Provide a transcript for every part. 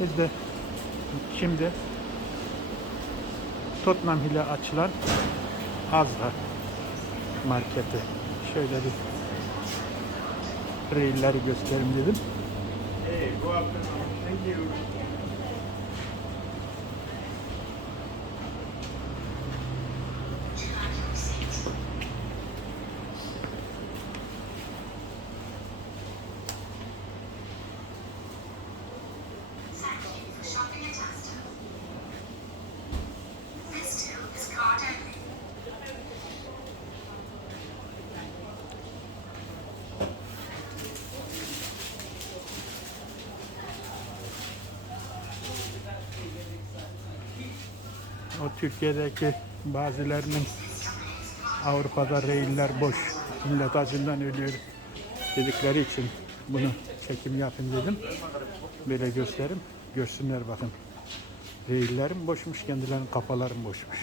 Biz de şimdi Tottenham ile açılan Azra marketi. Şöyle bir reyilleri göstereyim dedim. Hey, go afternoon. O Türkiye'deki bazılarının Avrupa'da reyiller boş. Millet acından ölüyor dedikleri için bunu çekim yapın dedim. Böyle gösterim. Görsünler bakın. Reyillerim boşmuş, kendilerinin kafalarım boşmuş.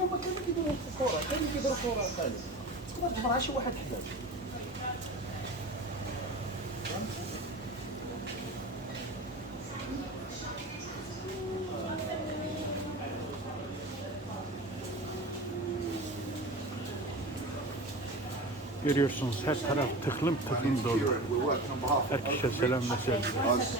اه لا ما كانوا كيديروا في الكره كانوا كيديروا كره ثانيه تقدر تجبر شي واحد حداك Görüyorsunuz her taraf tıklım tıklım dolu. We're working on behalf of Herkese selam ve sevgiler. us